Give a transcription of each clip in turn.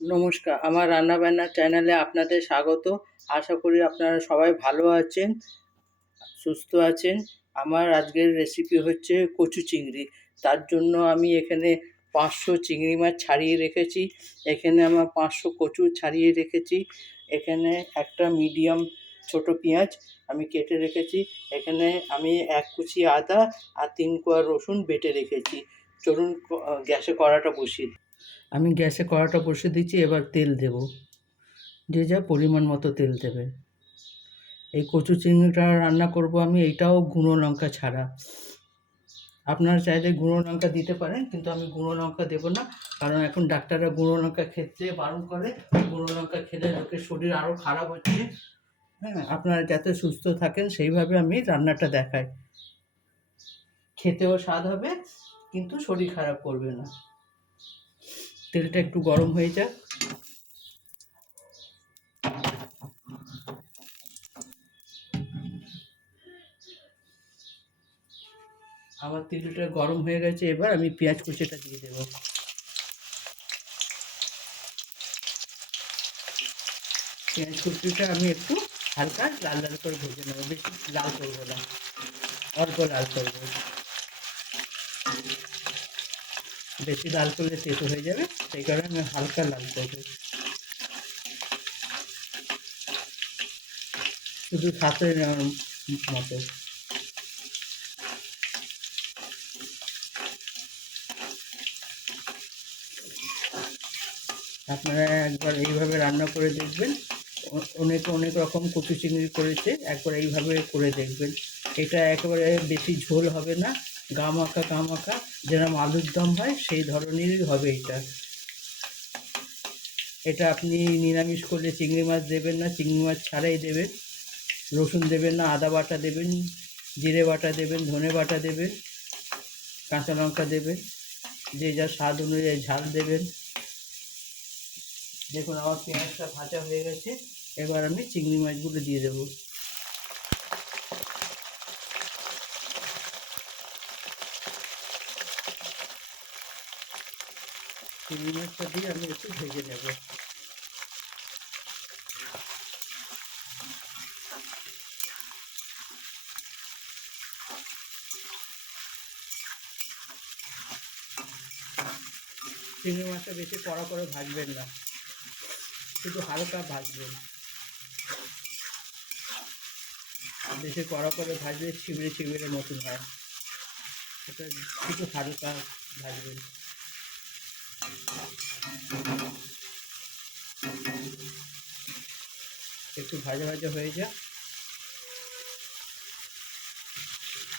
নমস্কার, আমার রান্নাবান্না চ্যানেলে আপনাদের স্বাগত। আশা করি আপনারা সবাই ভালো আছেন, সুস্থ আছেন। আমার আজকের রেসিপি হচ্ছে কচু চিংড়ি। তার জন্য আমি এখানে 500 চিংড়ি মাছ ছাড়িয়ে রেখেছি। এখানে আমার 500 কচু ছাড়িয়ে রেখেছি। এখানে একটা মিডিয়াম ছোট পেঁয়াজ আমি কেটে রেখেছি। এখানে আমি 1 কুচি আদা আর 3 কোয়া রসুন বেটে রেখেছি। চলুন গ্যাসে কড়াটা বসিয়ে দিই। আমি গ্যাসে কড়াটা বসিয়ে দিচ্ছি। এবার তেল দেব, যে যা পরিমাণ মতো তেল দেবেন। এই কচু চিংড়িটা রান্না করব আমি, এইটাও গুঁড়ো লঙ্কা ছাড়া। আপনারা চাইলে গুঁড়ো লঙ্কা দিতে পারেন, কিন্তু আমি গুঁড়ো লঙ্কা দেবো না, কারণ এখন ডাক্তাররা গুঁড়ো লঙ্কা খেতে বারণ করে। গুঁড়ো লঙ্কা খেলে লোকের শরীর আরও খারাপ হচ্ছে। হ্যাঁ, আপনারা যাতে সুস্থ থাকেন সেইভাবে আমি রান্নাটা দেখাই। খেতেও স্বাদ হবে, কিন্তু শরীর খারাপ করবে না। তেলটা একটু গরম হয়ে যাক। আমার তেলটা গরম হয়ে গেছে। এবার আমি পেঁয়াজ কুচিটা দিয়ে দেবো। পেঁয়াজ কুচিটা আমি একটু হালকা লাল লাল করে ভেজে নেবো, বেশি লাল করবো না, অল্প লাল করবো। বেশি লাল করলে তেতো হয়ে যাবে, সেই কারণে আমি হালকা লাল করবো, শুধু শাঁসে নেওয়ার মতো। আপনারা একবার এইভাবে রান্না করে দেখবেন। অনেকে অনেক রকম কচু চিংড়ি করেছে, একবার এইভাবে করে দেখবেন। এটা একেবারে বেশি ঝোল হবে না, গা মাখা যেরকম আলুর দম হয় সেই ধরনেরই হবে এটা। এটা আপনি নিরামিষ করলে চিংড়ি মাছ দেবেন না, চিংড়ি মাছ ছাড়াই দেবেন। রসুন দেবেন না, আদা বাটা দেবেন, জিরে বাটা দেবেন, ধনে বাটা দেবেন, কাঁচা লঙ্কা দেবেন, যে যা স্বাদ অনুযায়ী ঝাল দেবেন। দেখুন আমার পেঁয়াজটা ভাজা হয়ে গেছে। এবার আমি চিংড়ি মাছগুলো দিয়ে দেবো। চিংড়ি মাছটা দিয়ে আমি একটু ভেজে নেব। চিংড়ি মাছটা বেশি কড়া করে ভাজবেন না, শুধু হালকা ভাজবেন। বেশি কড়া করে ভাজলে চিবিড়ে চিবিড়ে মতন হয়, এটা শুধু হালকা ভাজবেন। একটু ভাজা ভাজা হয়ে যায়।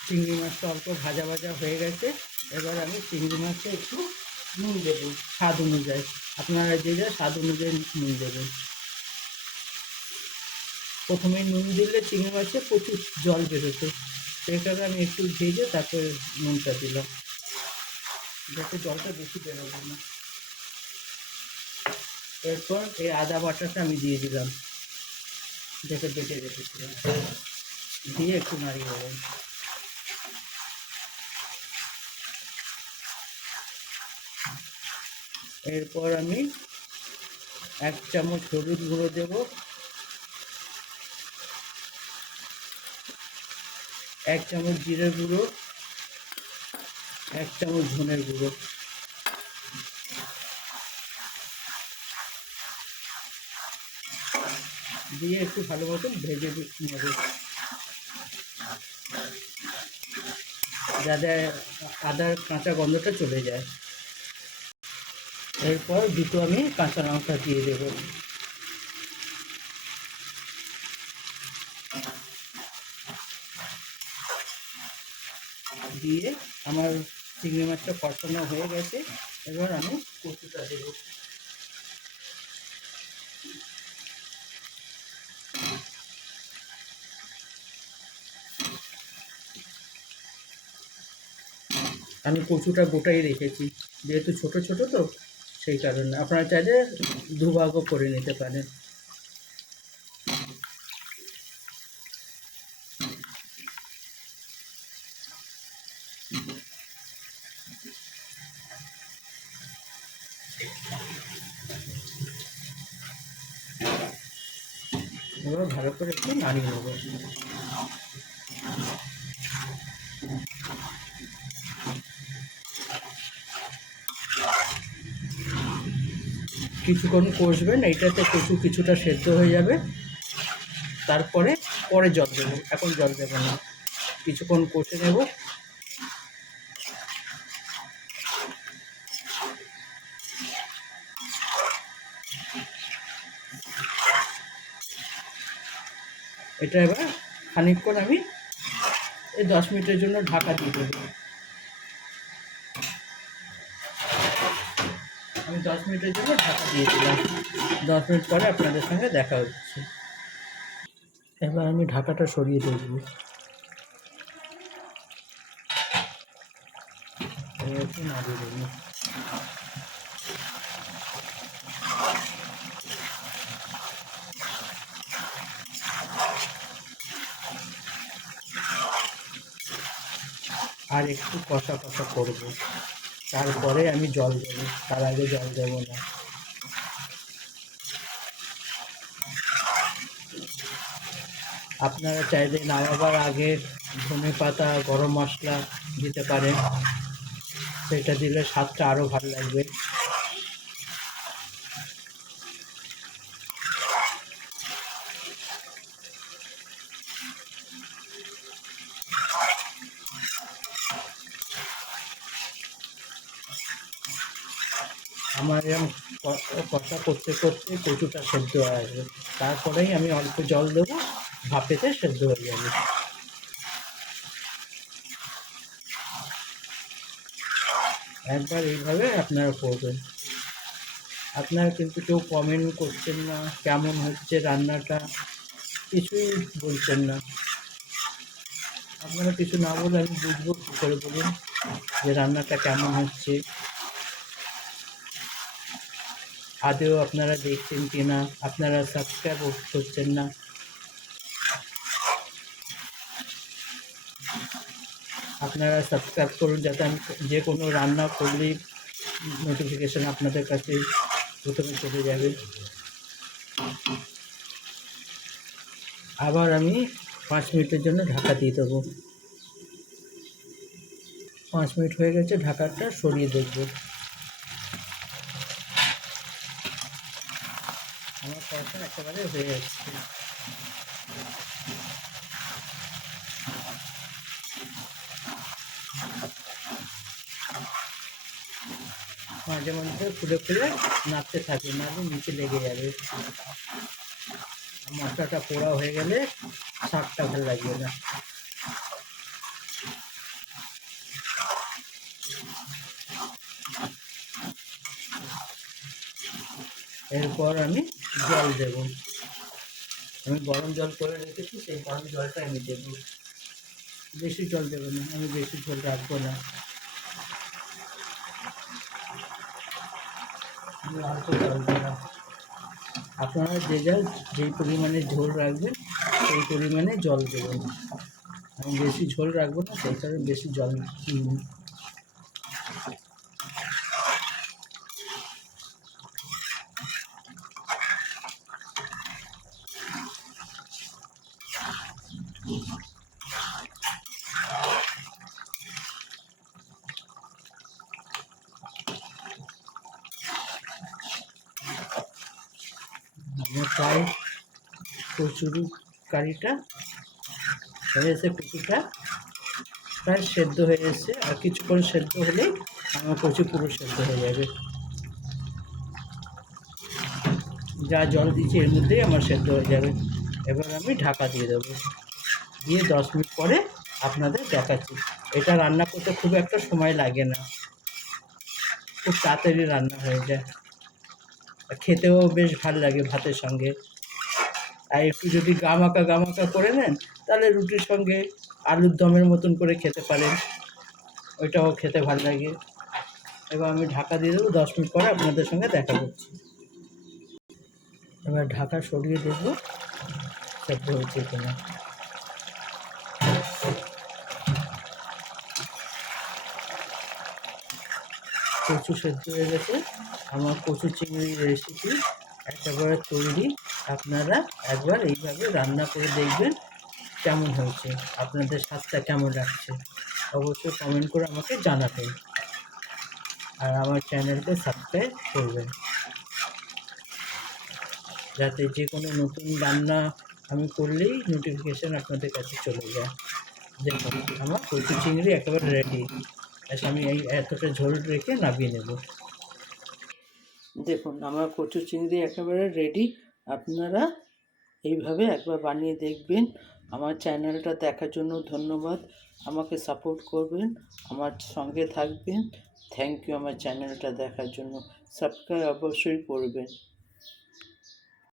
চিংড়ি মাছটা অল্প ভাজা ভাজা হয়ে গেছে। এবার আমি চিংড়ি মাছটা একটু নুন দেবো স্বাদ অনুযায়ী। আপনারা যে যা স্বাদ অনুযায়ী নুন দেবেন। প্রথমে নুন দিলে চিংড়ি মাছে প্রচুর জল বেরোতো, সেই কারণে আমি একটু ভেজে তারপরে নুনটা দিলাম, যাতে জলটা বেশি বেরোবে না। এরপর এই আদা বাটাটা আমি দিয়ে দিলাম, যেটা বেটে রেখেছিলাম, দিয়ে একটু নাড়িয়ে দেবেন। এরপর আমি 1 চামচ হলুদ গুঁড়ো দেব, 1 চামচ জিরে গুঁড়ো, 1 চামচ ধনের গুঁড়ো, দিয়ে একটু ভালো মতন ভেজে নেব, যাতে আদার কাঁচা গন্ধটা চলে যায়। এরপর দুটো আমি কাঁচা লঙ্কা দিয়ে দেব, দিয়ে আমার চিংড়ি মাছটা কষানো হয়ে গেছে। এবার আমি কচুটা দেব। আমি কচুটা গোটাই রেখেছি, যেহেতু ছোট ছোট তো সেই কারণে। আপনারা চাইলে দুভাগও করে নিতে পারেন। এবার ভালো করে একটু নাড়িয়ে নেবো। কিছুক্ষণ কষবেন, এইটাতে কচু কিছুটা সেদ্ধ হয়ে যাবে, তারপরে পরে জল দেবো, এখন জল দেবো না, কিছুক্ষণ কষে নেব। এটা এবার খানিকক্ষণ আমি এই 10 মিনিটের জন্য ঢাকা দিয়ে দেবো। আমি 10 মিনিটের জন্য ঢাকা দিয়ে দিলাম। 10 মিনিট পরে আপনাদের সঙ্গে দেখা হচ্ছে। এবার আমি ঢাকাটা সরিয়ে দেখব। একটু নাড়িয়ে দেবো। আর একটু কষা কষা করবো, তারপরে আমি জল দেবো, তার আগে জল দেবো না। আপনারা চাইলে নামাবার আগে ধনে পাতা, গরম মশলা দিতে পারেন, সেটা দিলে স্বাদটা আরও ভালো লাগবে। আমার এরকম কষা করতে করতে কচুটা সেদ্ধ হয়ে আসবে, তারপরেই আমি অল্প জল দেবো, ভাপেতে সেদ্ধ হয়ে যাবে। একবার এইভাবে আপনারা করবেন। আপনারা কিন্তু কেউ কমেন্ট করছেন না, কেমন হচ্ছে রান্নাটা কিছুই বলছেন না। আপনারা কিছু না বলে আমি বুঝবো কী করে, বলুন যে রান্নাটা কেমন হচ্ছে। আদেও আপনারা দেখছেন কি না, আপনারা সাবস্ক্রাইব করছেন না। আপনারা সাবস্ক্রাইব করুন, যাতে আমি যে কোনো রান্না করলেই নোটিফিকেশান আপনাদের কাছে প্রথমে চলে যাবে। আবার আমি 5 মিনিটের জন্য ঢাকা দিয়ে দেবো। 5 মিনিট হয়ে গেছে, ঢাকাটা সরিয়ে দেখবো। আমার কষা একেবারে হয়ে যাচ্ছে। মাঝে মধ্যে খুলে খুলে নাড়তে থাকে, নাড়লে নিচে লেগে যাবে। মশলাটা পোড়া হয়ে গেলে স্বাদটা ভালো লাগবে না। এরপর আমি জল দেব। আমি গরম জল করে রেখেছি, সেই গরম জলটা আমি দেব। বেশি জল দেবো না, আমি বেশি ঝোল রাখবো না, আমি অল্প জল দিলাম। আপনারা যে যার যেই পরিমাণে ঝোল রাখবেন সেই পরিমাণে জল দেবেন। আমি বেশি ঝোল রাখবো না, সেই কারণে বেশি জল দিই। আমার প্রায় কচুরি কারিটা হয়ে এসে, কচুটা প্রায় সেদ্ধ হয়ে এসছে, আর কিছুক্ষণ সেদ্ধ হলেই আমার কচু পুরো সেদ্ধ হয়ে যাবে। যা জল দিচ্ছি এর মধ্যেই আমার সেদ্ধ হয়ে যাবে। এবার আমি ঢাকা দিয়ে দেবো, দিয়ে 10 মিনিট পরে আপনাদের দেখাচ্ছি। এটা রান্না করতে খুব একটা সময় লাগে না, খুব তাড়াতাড়ি রান্না হয়ে যায়, খেতেও বেশ ভালো লাগে ভাতের সঙ্গে। আর একটু যদি গামাকা গামাকা করে নেন, তাহলে রুটির সঙ্গে আলুর দমের মতন করে খেতে পারেন, ওইটাও খেতে ভালো লাগে। এবার আমি ঢাকা দিয়ে দেবো, 10 মিনিট পরে আপনাদের সঙ্গে দেখা করছি। এবার ঢাকা সরিয়ে দেখবো সেদ্ধ হয়েছে কিনা। কচু সেদ্ধ হয়ে গেছে, আমার কচু চিংড়ির রেসিপি একেবারে তৈরি। আপনারা একবার এইভাবে রান্না করে দেখবেন কেমন হয়েছে, আপনাদের স্বাদটা কেমন লাগছে। অবশ্যই কমেন্ট করে আমাকে জানাবেন, আর আমার চ্যানেলকে সাবস্ক্রাইব করবেন, যাতে যে কোনো নতুন রান্না আমি করলেই নোটিফিকেশান আপনাদের কাছে চলে যায়। দেখুন আমার কচু চিংড়ি একেবারে রেডি। ব্যাস আমি এই এতটা ঝোল রেখে নামিয়ে নেব। দেখুন আমার কচু চিংড়ি একেবারে রেডি। আপনারা এইভাবে একবার বানিয়ে দেখবেন। আমার চ্যানেলটা দেখার জন্য ধন্যবাদ। আমাকে সাপোর্ট করবেন, আমার সঙ্গে থাকবেন। থ্যাংক ইউ আমার চ্যানেলটা দেখার জন্য। সাবস্ক্রাইব অবশ্যই করবেন।